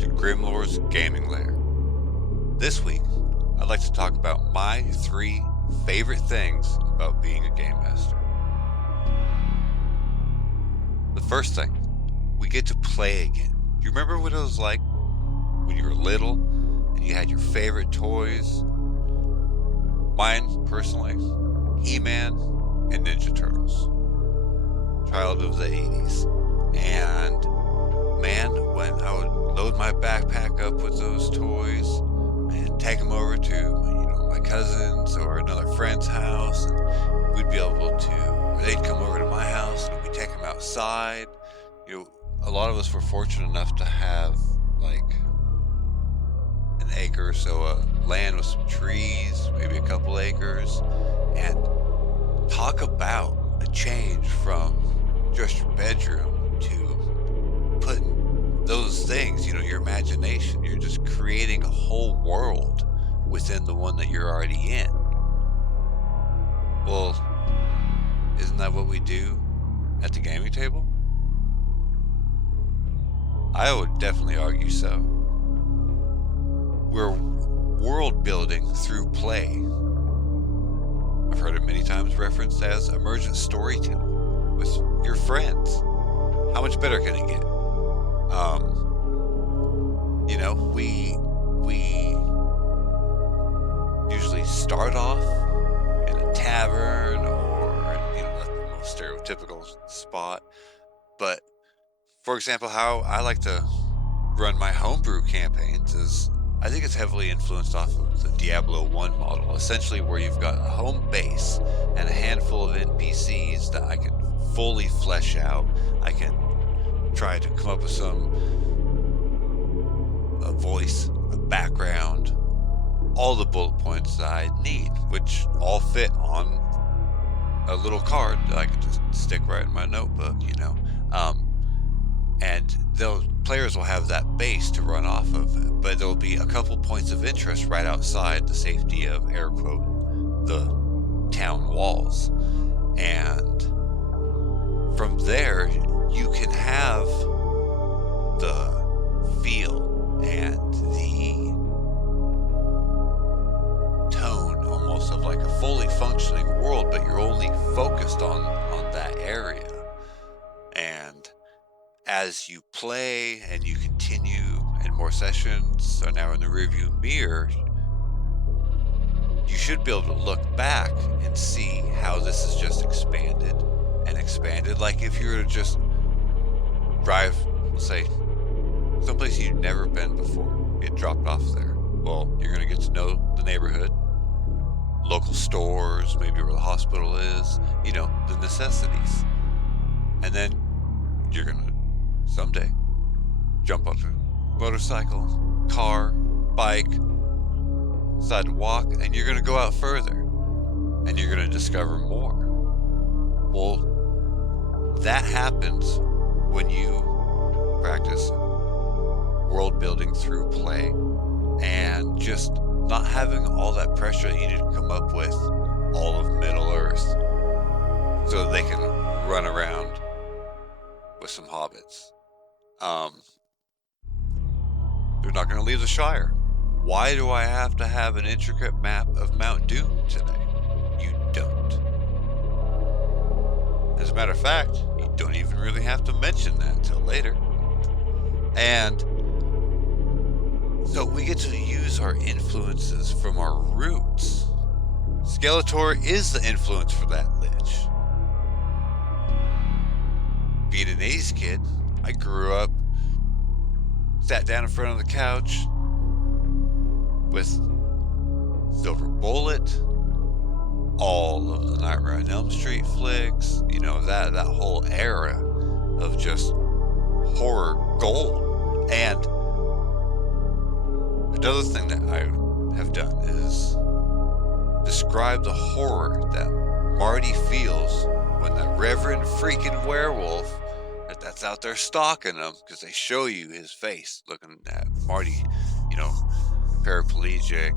to Grimlore's Gaming Lair. This week, I'd like to talk about my 3 favorite things about being a game master. The first thing, we get to play again. Do you remember what it was like when you were little and you had your favorite toys? Mine, personally, He-Man and Ninja Turtles. Child of the 80s. And man, when I would load my backpack up with those toys and take them over to, my cousin's or another friend's house, and we'd be able to, or they'd come over to my house and we'd take them outside. A lot of us were fortunate enough to have like an acre or so of land with some trees, maybe a couple acres, and talk about a change from just your bedroom to putting those things, your imagination. You're just creating a whole world within the one that you're already in. Well, isn't that what we do at the gaming table? I would definitely argue so. We're world building through play. I've heard it many times referenced as emergent storytelling with your friends. How much better can it get? We usually start off in a tavern or that's the most stereotypical spot. But for example, how I like to run my homebrew campaigns is I think it's heavily influenced off of the Diablo 1 model, essentially where you've got a home base and a handful of NPCs that I can fully flesh out. I can try to come up with a voice, a background, all the bullet points that I need, which all fit on a little card that I can just stick right in my notebook. And those players will have that base to run off of, but there'll be a couple points of interest right outside the safety of, air quote, the town walls. And from there, you can have the feel and the tone almost of like a fully functioning world, but you're only focused on that area. And as you play and you continue and more sessions are now in the rearview mirror, you should be able to look back and see how this is just expanded and expanded. Like if you were to just drive, let's say, someplace you've never been before, get dropped off there. Well, you're going to get to know the neighborhood, local stores, maybe where the hospital is, the necessities. And then you're going to someday jump on a motorcycle, car, bike, decide to walk, and you're going to go out further and you're going to discover more. Well, that happens when you practice world building through play and just not having all that pressure that you need to come up with all of Middle Earth so that they can run around with some hobbits. They're not going to leave the Shire. Why do I have to have an intricate map of Mount Doom today? You don't. As a matter of fact, you don't even really have to mention that till later. And so we get to use our influences from our roots. Skeletor is the influence for that lich. Being an 80s kid, I grew up, sat down in front of the couch with Silver Bullet, all of the Nightmare on Elm Street flicks, that whole era of just horror gold. And another thing that I have done is describe the horror that Marty feels when that Reverend freaking werewolf that's out there stalking him, because they show you his face looking at Marty, paraplegic,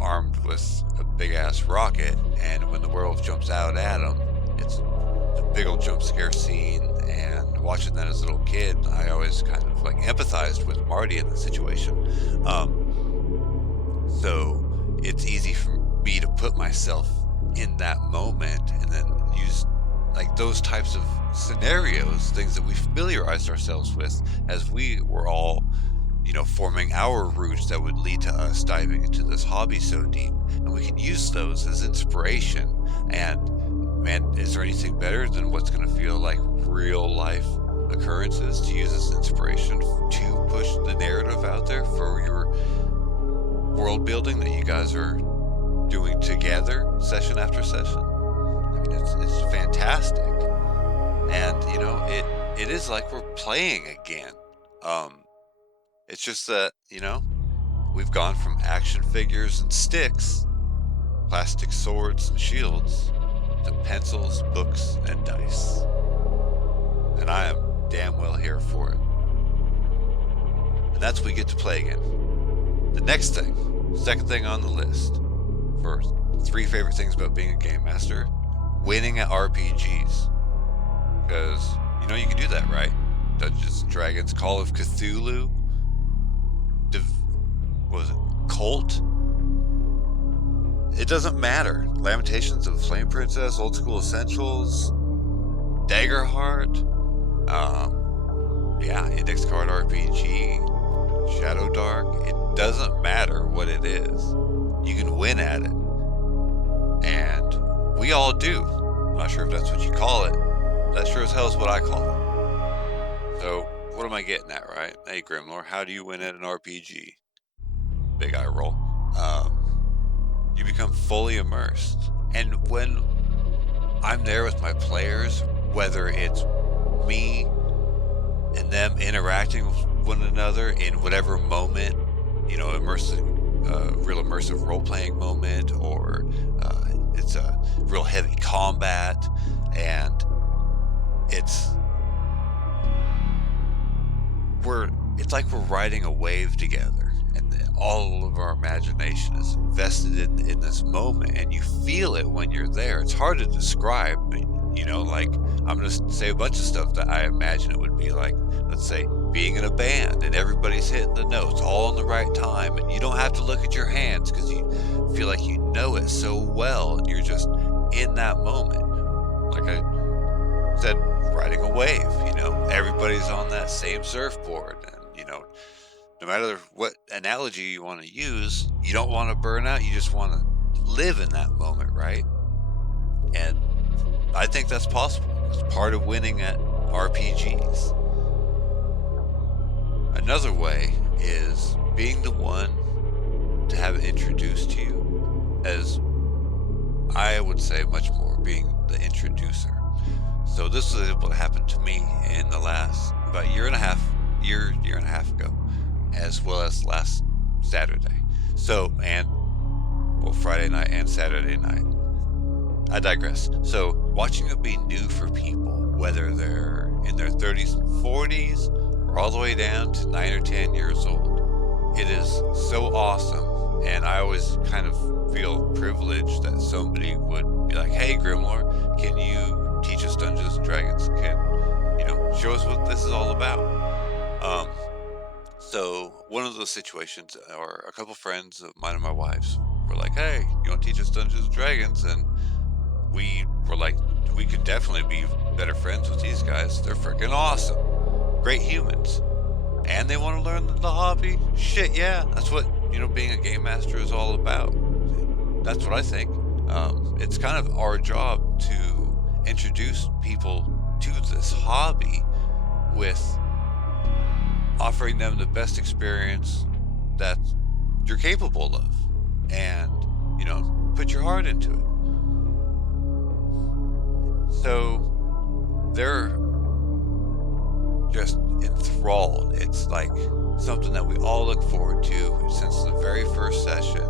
armed with a big ass rocket, and when the werewolf jumps out at him, it's a big old jump scare scene. And watching that as a little kid, I always kind of like empathized with Marty in the situation. Um, so it's easy for me to put myself in that moment and then use like those types of scenarios, things that we familiarized ourselves with as we were all, forming our routes that would lead to us diving into this hobby so deep. And we can use those as inspiration. And man, is there anything better than what's going to feel like real life occurrences to use as inspiration to push the narrative out there for your world building that you guys are doing together, session after session? I mean, it's fantastic, and it is like we're playing again. Um, it's just that we've gone from action figures and sticks, plastic swords and shields, to pencils, books, and dice, and I am damn well here for it. And that's what we get to play again. The next thing, second thing on the list for three favorite things about being a game master: winning at RPGs. Because, you can do that, right? Dungeons and Dragons, Call of Cthulhu, what was it, Cult? It doesn't matter. Lamentations of the Flame Princess, Old School Essentials, Daggerheart, Index Card RPG, Shadow Dark. It doesn't matter what it is. You can win at it. And we all do. I'm not sure if that's what you call it. That sure as hell is what I call it. So, what am I getting at, right? Hey, Grimlore, how do you win at an RPG? Big eye roll. You become fully immersed. And when I'm there with my players, whether it's me and them interacting with one another in whatever moment, real immersive role-playing moment, or it's a real heavy combat, and it's it's like we're riding a wave together, and all of our imagination is invested in this moment, and you feel it when you're there. It's hard to describe, like I'm going to say a bunch of stuff that I imagine it would be like. Let's say being in a band and everybody's hitting the notes all in the right time, and you don't have to look at your hands because you feel like you know it so well, and you're just in that moment. Like I said, riding a wave, everybody's on that same surfboard, and no matter what analogy you want to use, you don't want to burn out, you just want to live in that moment, right? And I think that's possible. It's part of winning at RPGs. Another way is being the one to have it introduced to you, as I would say much more being the introducer. So this was able to happen to me in the last about year and a half ago, as well as last Saturday. Friday night and Saturday night. I digress. So watching it be new for people, whether they're in their 30s and 40s or all the way down to 9 or 10 years old, it is so awesome. And I always kind of feel privileged that somebody would be like, hey, Grimlore, can you teach us Dungeons and Dragons? Can, show us what this is all about? So one of those situations, or a couple friends of mine and my wife's were like, hey, you want to teach us Dungeons and Dragons? And we were like, we could definitely be better friends with these guys. They're freaking awesome. Great humans. And they want to learn the hobby? Shit, yeah. That's what, being a game master is all about. That's what I think. It's kind of our job to introduce people to this hobby with offering them the best experience that you're capable of, and put your heart into it. So they're just enthralled. It's like something that we all look forward to since the very first session.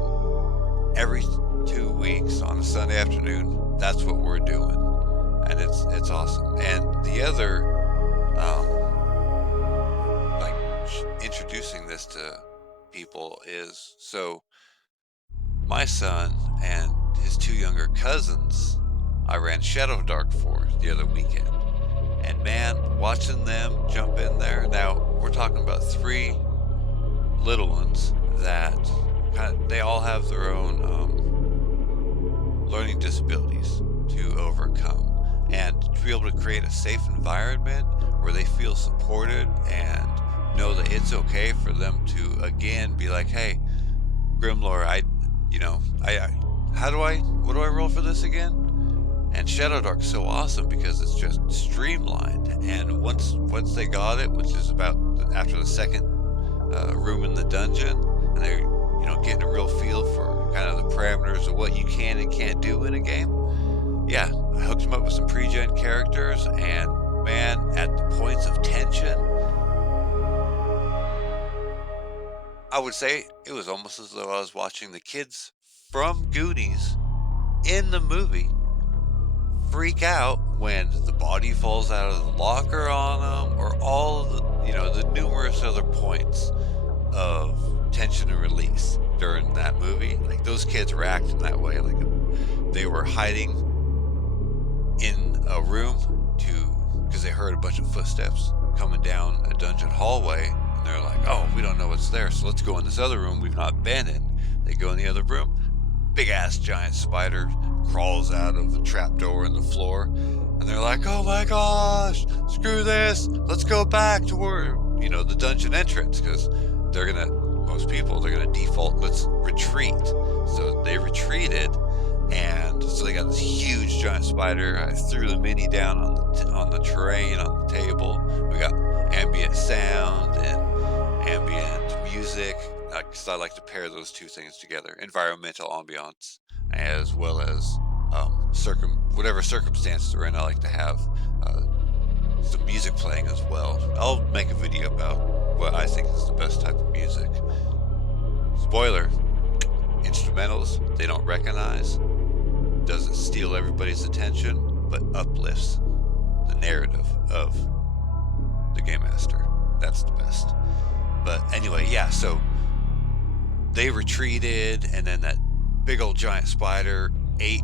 Every 2 weeks on a Sunday afternoon, that's what we're doing, and it's awesome. And the other introducing this to people is, so my son and his two younger cousins I ran Shadow Dark for the other weekend, And man, watching them jump in there. Now we're talking about three little ones that they all have their own learning disabilities to overcome. And to be able to create a safe environment where they feel supported and know that it's okay for them to again be like, hey, Grimlore, what do I roll for this again? And Shadow Dark's so awesome because it's just streamlined. And once they got it, which is about after the second room in the dungeon, and they're getting a real feel for kind of the parameters of what you can and can't do in a game. Yeah, I hooked them up with some pre-gen characters, and man, at the points of tension, I would say it was almost as though I was watching the kids from Goonies in the movie freak out when the body falls out of the locker on them, or all of the numerous other points of tension and release during that movie. Like those kids were acting that way, like they were hiding in a room because they heard a bunch of footsteps coming down a dungeon hallway, and they're like, "Oh, we don't know what's there, so let's go in this other room we've not been in." They go in the other room. Big ass giant spider crawls out of the trapdoor in the floor, and they're like, "Oh my gosh, screw this! Let's go back to where the dungeon entrance," because most people they're gonna default. Let's retreat. So they retreated, and so they got this huge giant spider. I threw the mini down on the terrain on the table. We got ambient sound and ambient music, because I like to pair those two things together: environmental ambiance as well as whatever circumstance we're in. I like to have uh, some music playing as well. I'll make a video about what I think is the best type of music. Spoiler: instrumentals they don't recognize, doesn't steal everybody's attention, but uplifts the narrative of the game master. That's the best. But anyway, yeah, so they retreated, and then that big old giant spider ate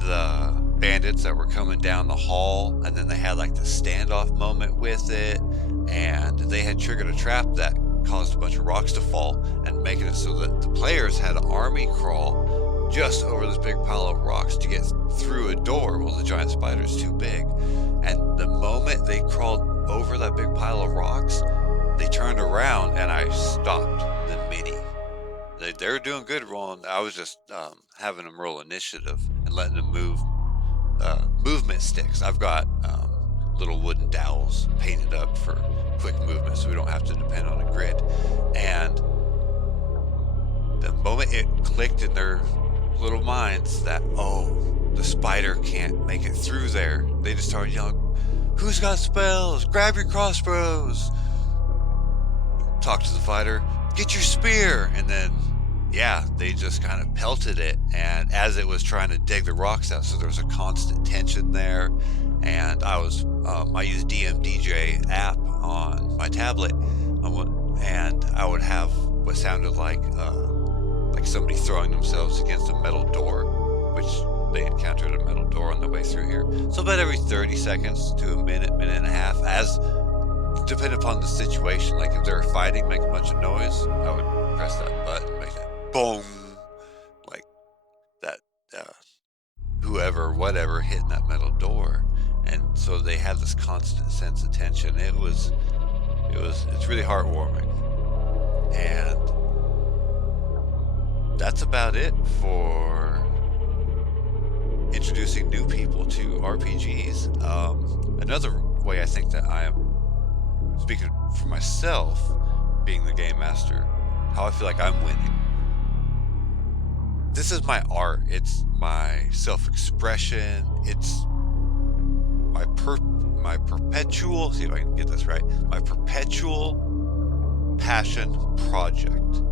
the bandits that were coming down the hall, and then they had like the standoff moment with it, and they had triggered a trap that caused a bunch of rocks to fall and making it so that the players had to army crawl just over this big pile of rocks to get through a door. Well, the giant spider's too big, and the moment they crawled over that big pile of rocks, they turned around and I stopped the mini. They were doing good rolling. I was just having them roll initiative and letting them move movement sticks. I've got little wooden dowels painted up for quick movement, so we don't have to depend on a grid. And the moment it clicked in their little minds that, oh, the spider can't make it through there, they just started yelling, "Who's got spells? Grab your crossbows!" Talk to the fighter, "Get your spear!" And then, yeah, they just kind of pelted it. And as it was trying to dig the rocks out, so there was a constant tension there. And I used DMDJ app on my tablet, and I would have what sounded like somebody throwing themselves against a metal door, which they encountered a metal door on the way through here. So about every 30 seconds to a minute, minute and a half, as depending upon the situation. Like if they were fighting, make a bunch of noise, I would press that button, make that boom, like that whoever, whatever, hitting that metal door. And so they had this constant sense of tension. It's really heartwarming. And that's about it for introducing new people to RPGs. Another way I think that I am speaking for myself, being the game master, how I feel like I'm winning. This is my art. It's my self-expression. It's my perpetual, see if I can get this right, my perpetual passion project.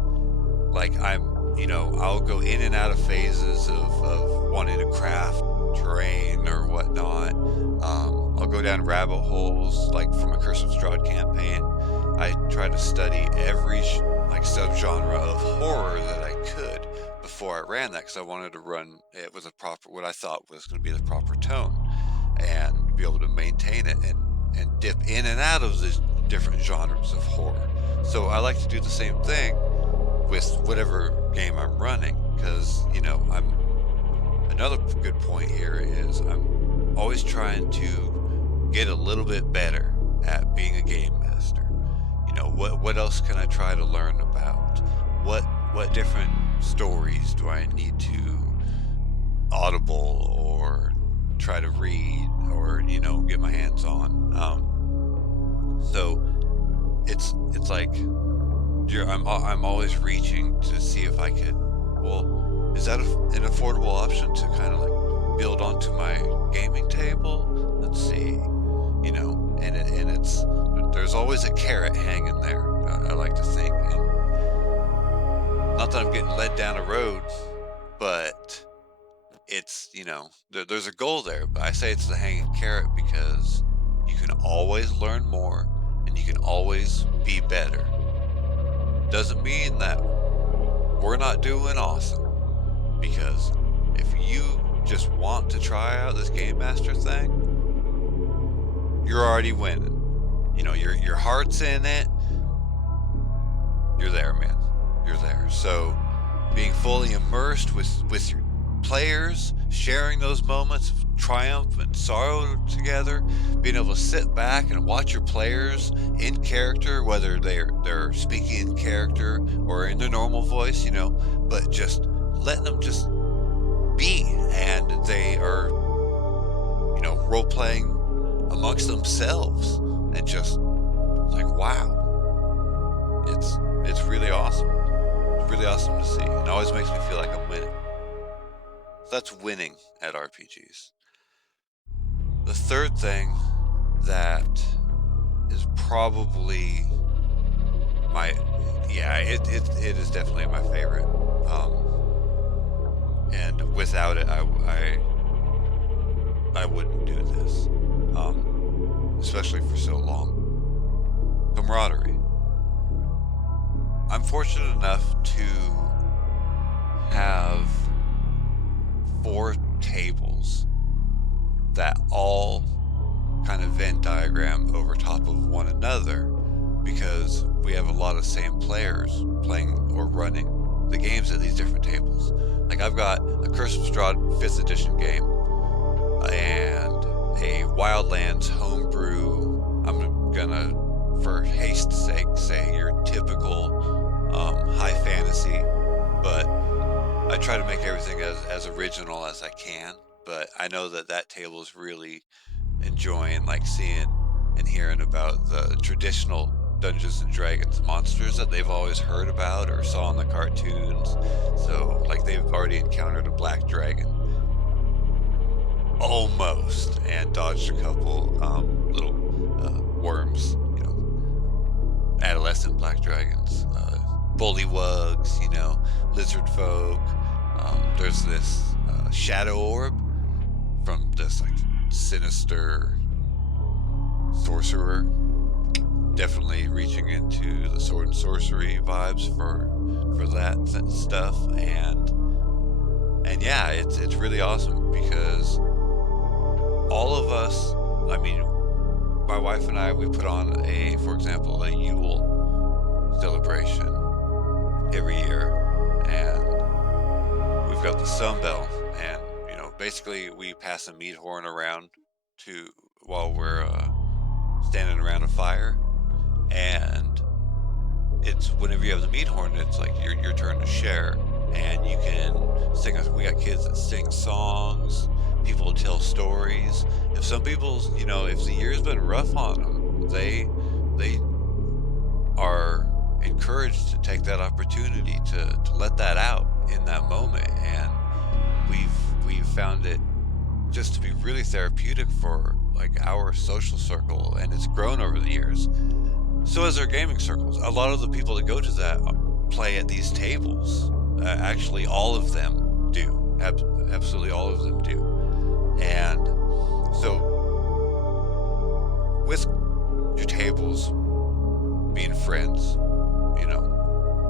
Like I'll go in and out of phases of wanting to craft terrain or whatnot. I'll go down rabbit holes, like from a Curse of Strahd campaign. I try to study every subgenre of horror that I could before I ran that, because I wanted to run it with what I thought was going to be the proper tone, and be able to maintain it and dip in and out of the different genres of horror. So I like to do the same thing with whatever game I'm running because, I'm another good point here is I'm always trying to get a little bit better at being a game master. What else can I try to learn about? What different stories do I need to audible or try to read or, get my hands on? So it's like I'm always reaching to see if I could. Well, is that an affordable option to kind of like build onto my gaming table? Let's see, and there's always a carrot hanging there. I like to think, and not that I'm getting led down a road, but it's there's a goal there. But I say it's the hanging carrot because you can always learn more and you can always be better. Doesn't mean that we're not doing awesome because if you just want to try out this game master thing, you're already winning. Your heart's in it. You're there, man. You're there. So being fully immersed with your players, sharing those moments of triumph and sorrow together, being able to sit back and watch your players in character, whether they're speaking in character or in their normal voice, but just letting them just be, and they are, role playing amongst themselves, and just like wow, it's really awesome. It's really awesome to see. It always makes me feel like I'm winning. So that's winning at RPGs. The third thing that is probably my yeah, it is definitely my favorite. And without it, I wouldn't do this, especially for so long. Camaraderie. I'm fortunate enough to have 4 tables that all kind of Venn diagram over top of one another because we have a lot of same players playing or running the games at these different tables. Like I've got a Curse of Strahd 5th edition game and a Wildlands homebrew. I'm gonna, for haste's sake, say your typical high fantasy, but I try to make everything as original as I can. But I know that table is really enjoying like seeing and hearing about the traditional Dungeons and Dragons monsters that they've always heard about or saw in the cartoons. So like they've already encountered a black dragon almost and dodged a couple little worms, adolescent black dragons, bullywugs, lizard folk. There's this shadow orb from this like sinister sorcerer, definitely reaching into the sword and sorcery vibes for that stuff, and yeah, it's really awesome because all of us, I mean, my wife and I, we put on for example, a Yule celebration every year, and we've got the Sunbell, and basically we pass a meat horn around to while we're standing around a fire, and it's whenever you have the meat horn, it's like your turn to share, and you can sing. We got kids that sing songs. People tell stories. If some people's, if the year's been rough on them, they are encouraged to take that opportunity to let that out in that moment, and we've found it just to be really therapeutic for like our social circle, and it's grown over the years. So as our gaming circles, a lot of the people that go to that play at these tables. Actually, all of them do. Absolutely, all of them do. And so, with your tables being friends,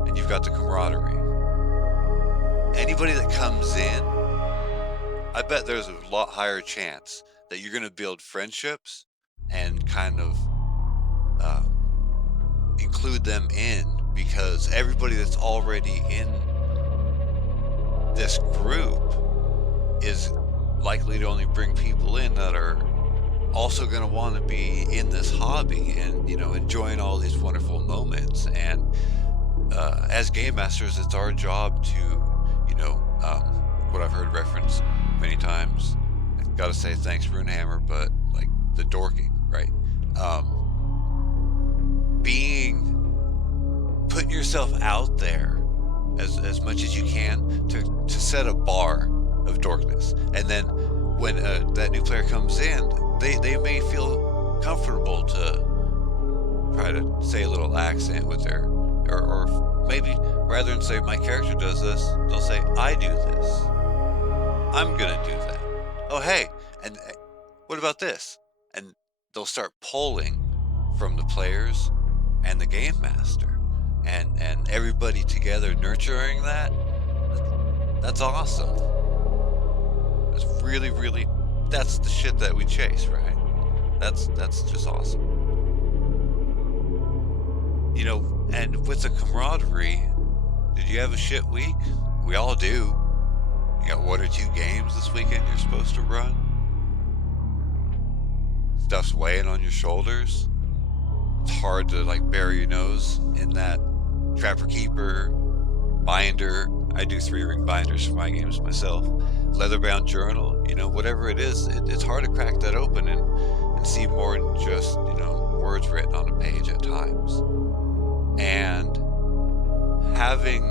and you've got the camaraderie. Anybody that comes in, I bet there's a lot higher chance that you're going to build friendships and kind of um, include them in, because everybody that's already in this group is likely to only bring people in that are also going to want to be in this hobby and enjoying all these wonderful moments. And as game masters, it's our job to what I've heard referenced many times. I gotta say thanks Runehammer, but like the dorking, right? um Being putting yourself out there as much as you can to set a bar of dorkness. And then when that new player comes in, they may feel comfortable to try to say a little accent with their, or maybe rather than say my character does this, they'll say I do this. I'm gonna do that. Oh hey, and what about this? And they'll start pulling from the players and the game master, and everybody together nurturing that. That's, that's awesome. That's really, really, that's the shit that we chase, right? That's just awesome. And with the camaraderie, did you have a shit week? We all do. You got 1 or 2 games this weekend you're supposed to run. Stuff's weighing on your shoulders. It's hard to like bury your nose in that Trapper Keeper binder. I do 3-ring binders for my games myself. Leather-bound journal, whatever it is, it's hard to crack that open and see more than just, words written on a page at times. And having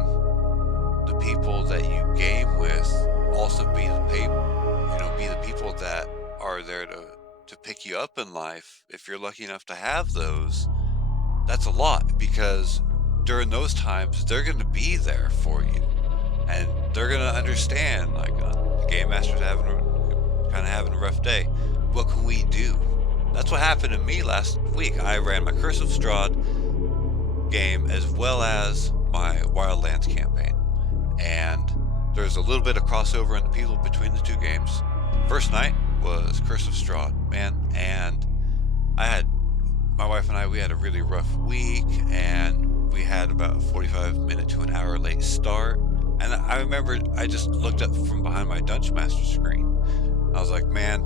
the people that you game with also be the people that are there to pick you up in life, if you're lucky enough to have those, that's a lot, because during those times they're going to be there for you, and they're going to understand like the game master's having a rough day. What can we do? That's what happened to me last week. I ran my Curse of Strahd game as well as my Wildlands campaign, and there's a little bit of crossover in the people between the 2 games. First night was Curse of Strahd, man, and my wife and we had a really rough week, and we had about a 45-minute to an hour late start. And I remember I just looked up from behind my Dungeon Master screen. I was like, man,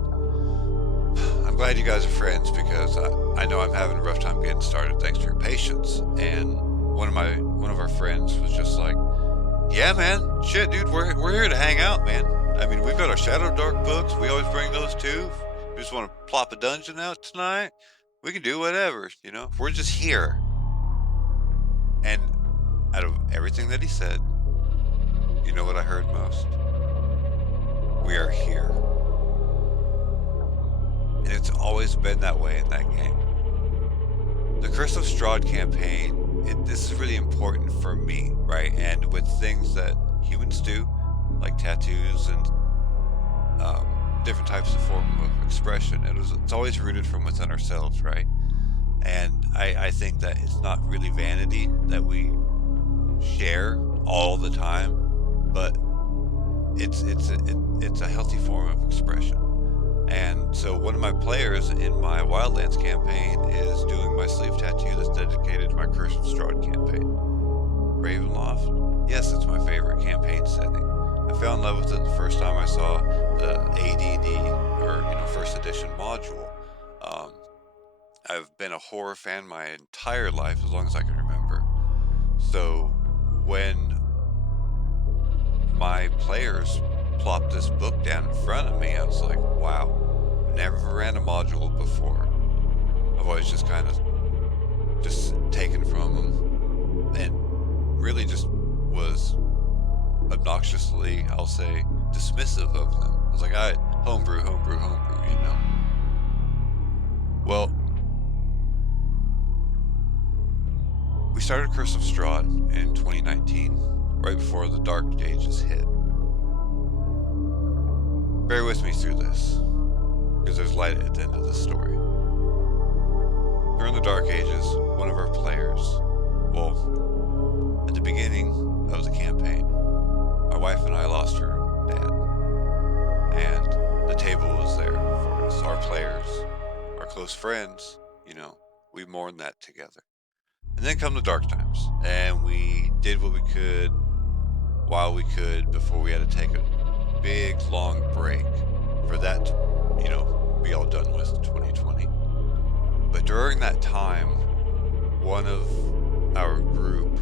I'm glad you guys are friends, because I know I'm having a rough time getting started thanks to your patience. And one of our friends was just like, yeah, man, shit, dude, we're here to hang out, man. I mean, we've got our Shadow Dark books. We always bring those too. If we just want to plop a dungeon out tonight, we can do whatever, We're just here. And out of everything that he said, you know what I heard most? We are here. And it's always been that way in that game. The Curse of Strahd campaign, this is really important for me, right? And with things that humans do, like tattoos and different types of form of expression, it's always rooted from within ourselves, right? And I think that it's not really vanity that we share all the time, but it's a healthy form of expression. And so one of my players in my Wildlands campaign is doing my sleeve tattoo that's dedicated to my Curse of Strahd campaign. Ravenloft, yes, it's my favorite campaign setting. I fell in love with it the first time I saw the ADD, or first edition module. I've been a horror fan my entire life, as long as I can remember. So when my players plopped this book down in front of me, I was like, wow, never ran a module before. I've always just kind of just taken from them, and really just was obnoxiously, I'll say, dismissive of them. I was like, all right, homebrew, Well, we started Curse of Strahd in 2019, right before the Dark Ages hit. Bear with me through this, because there's light at the end of the story. During the Dark Ages, one of our players, at the beginning of the campaign, my wife and I lost her dad. And the table was there for us. Our players, our close friends, we mourned that together. And then come the dark times, and we did what we could while we could before we had to take a big long break for that to, be all done with in 2020. But during that time, one of our group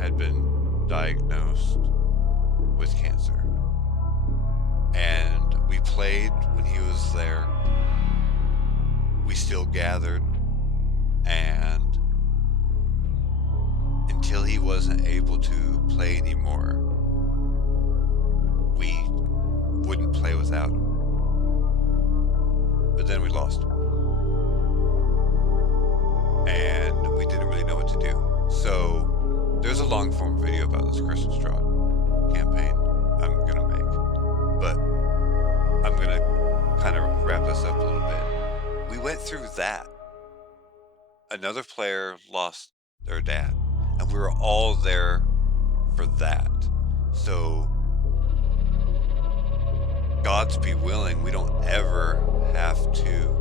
had been diagnosed with cancer. And we played when he was there. We still gathered, and until he wasn't able to play anymore, we wouldn't play without him. But then we lost him. And we didn't really know what to do. So there's a long form video about this Christmas Straw campaign I'm going to make. But I'm going to kind of wrap this up a little bit. We went through that. Another player lost their dad. And we were all there for that. So God's be willing, we don't ever have to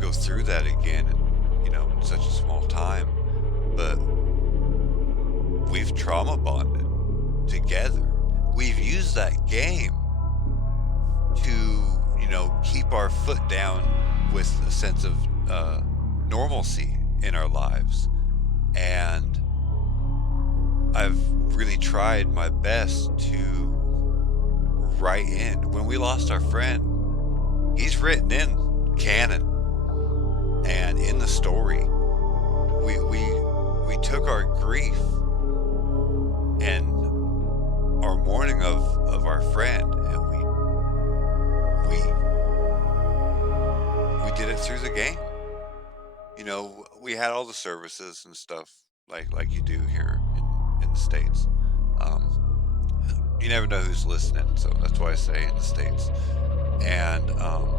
go through that again in such a small time. But we've trauma bonded together. We've used that game to, keep our foot down with a sense of normalcy in our lives. And I've really tried my best to write in. When we lost our friend, he's written in canon and in the story. We took our grief and our mourning of our friend, and we did it through the game. We had all the services and stuff like you do here in the States. You never know who's listening, so that's why I say in the States. And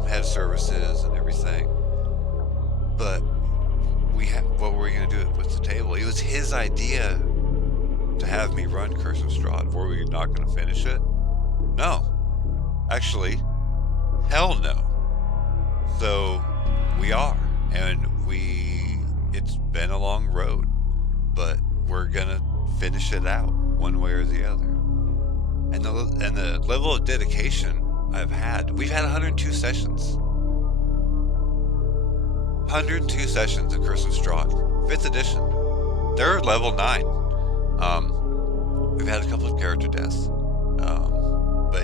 had services and everything. But what were we going to do with the table? It was his idea to have me run Curse of Strahd. Were we not going to finish it? No. Actually, hell no. So we are. And it's been a long road, but we're going to finish it out one way or the other. And the level of dedication we've had 102 sessions. 102 sessions of Curse of Strahd, 5th edition. They're level 9. We've had a couple of character deaths. But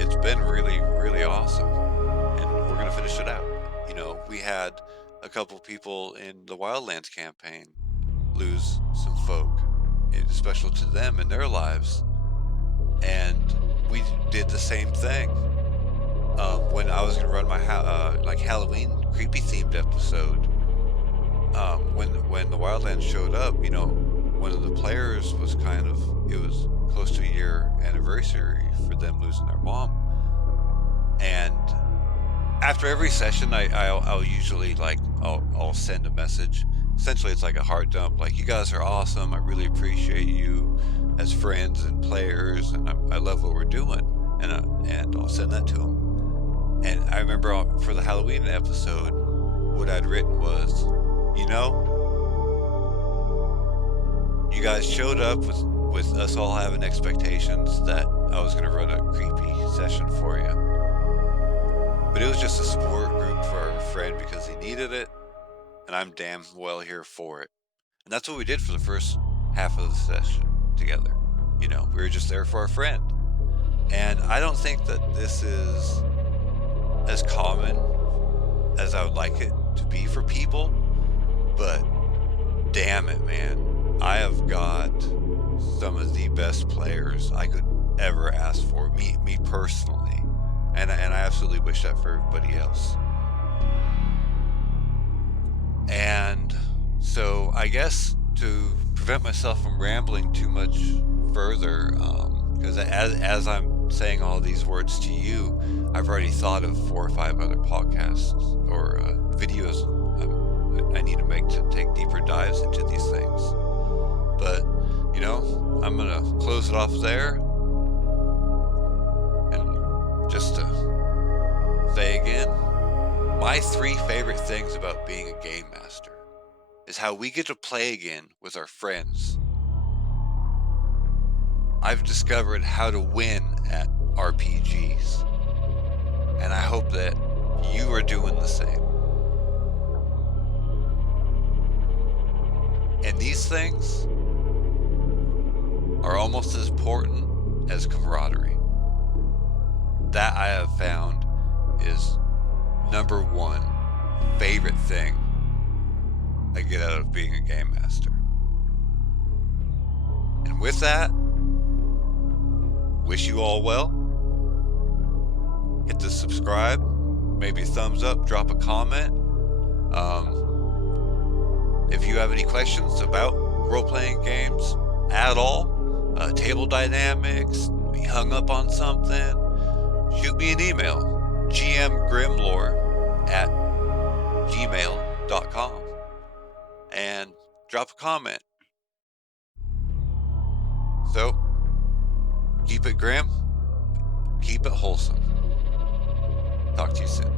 it's been really, really awesome. And we're going to finish it out. We had a couple people in the Wildlands campaign lose some folk. It's special to them in their lives. And we did the same thing. When I was going to run my Halloween creepy themed episode, when the Wildlands showed up, one of the players was it was close to a year anniversary for them losing their mom. And after every session, I'll usually I'll send a message. Essentially, it's like a heart dump. Like, you guys are awesome. I really appreciate you as friends and players, and I love what we're doing. And I'll send that to them. And I remember for the Halloween episode, what I'd written was, you guys showed up with us all having expectations that I was going to run a creepy session for you. But it was just a support group for our friend because he needed it, and I'm damn well here for it. And that's what we did for the first half of the session together. We were just there for our friend. And I don't think that this is as common as I would like it to be for people, but damn it, man. I have got some of the best players I could ever ask for, me personally. And I absolutely wish that for everybody else. And so I guess to prevent myself from rambling too much further, because as I'm saying all these words to you, I've already thought of 4 or 5 other podcasts or videos I need to make to take deeper dives into these things. But, I'm going to close it off there. And just to say again, My 3 favorite things about being a game master is how we get to play again with our friends. I've discovered how to win at RPGs, and I hope that you are doing the same. And these things are almost as important as camaraderie. That I have found is number 1 favorite thing I get out of being a game master. And with that, wish you all well. Hit the subscribe, maybe a thumbs up, drop a comment. If you have any questions about role-playing games at all, table dynamics, be hung up on something, shoot me an email, gmgrimlore@gmail.com, and drop a comment. So, keep it grim, keep it wholesome. Talk to you soon.